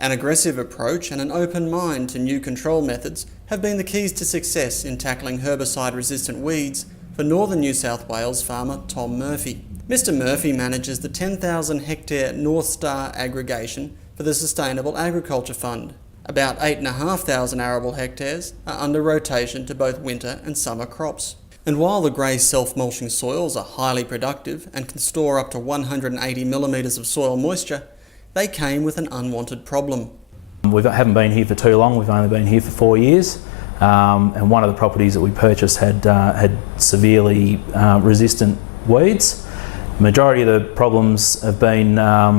An aggressive approach and an open mind to new control methods have been the keys to success in tackling herbicide-resistant weeds for northern New South Wales farmer Tom Murphy. Mr Murphy manages the 10,000 hectare North Star aggregation for the Sustainable Agriculture Fund. About 8,500 arable hectares are under rotation to both winter and summer crops. And while the grey self-mulching soils are highly productive and can store up to 180 millimetres of soil moisture, they came with an unwanted problem. We haven't been here for too long, we've only been here for 4 years, and one of the properties that we purchased had severely resistant weeds. The majority of the problems have been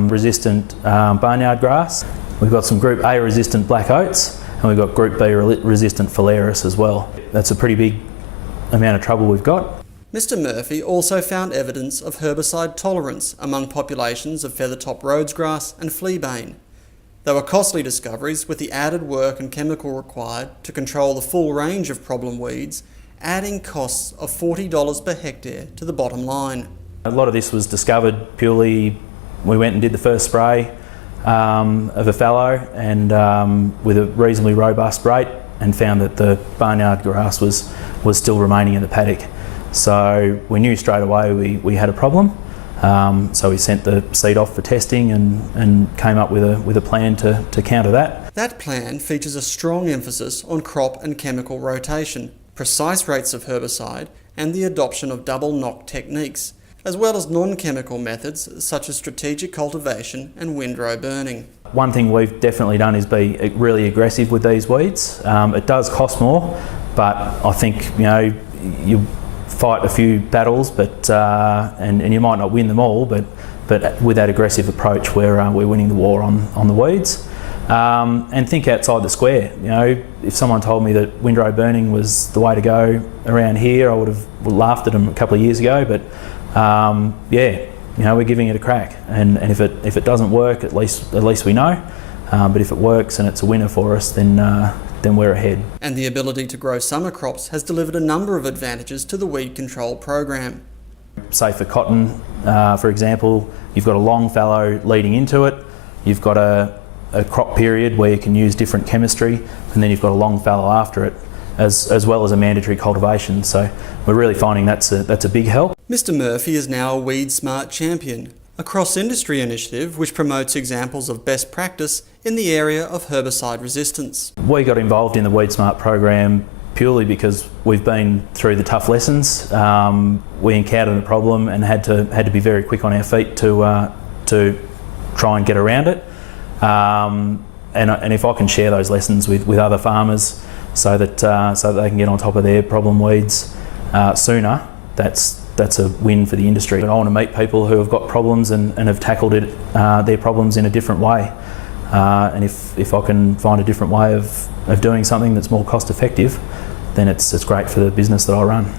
resistant barnyard grass. We've got some Group A resistant black oats, and we've got Group B resistant phalaris as well. That's a pretty big amount of trouble we've got. Mr Murphy also found evidence of herbicide tolerance among populations of feathertop rhodesgrass and fleabane. They were costly discoveries, with the added work and chemical required to control the full range of problem weeds, adding costs of $40 per hectare to the bottom line. A lot of this was discovered purely, we went and did the first spray of a fallow, and with a reasonably robust rate, and found that the barnyard grass was still remaining in the paddock. So we knew straight away we had a problem. So we sent the seed off for testing and came up with a plan to counter that. That plan features a strong emphasis on crop and chemical rotation, precise rates of herbicide, and the adoption of double knock techniques, as well as non-chemical methods such as strategic cultivation and windrow burning. One thing we've definitely done is be really aggressive with these weeds. It does cost more, but I think, you know, you fight a few battles, but and you might not win them all, but with that aggressive approach, we're winning the war on the weeds. And think outside the square. You know, if someone told me that windrow burning was the way to go around here, I would have laughed at them a couple of years ago. But yeah, you know, we're giving it a crack, and if it doesn't work, at least we know. But if it works and it's a winner for us, then we're ahead. And the ability to grow summer crops has delivered a number of advantages to the weed control program. Say for cotton, for example, you've got a long fallow leading into it. You've got a crop period where you can use different chemistry, and then you've got a long fallow after it, as well as a mandatory cultivation. So we're really finding that's a big help. Mr Murphy is now a WeedSmart champion, a cross-industry initiative which promotes examples of best practice in the area of herbicide resistance. We got involved in the WeedSmart program purely because we've been through the tough lessons. We encountered a problem and had to be very quick on our feet to try and get around it. And if I can share those lessons with other farmers so that they can get on top of their problem weeds sooner, that's a win for the industry. I want to meet people who have got problems and have tackled their problems in a different way. And if I can find a different way of doing something that's more cost effective, then it's great for the business that I run.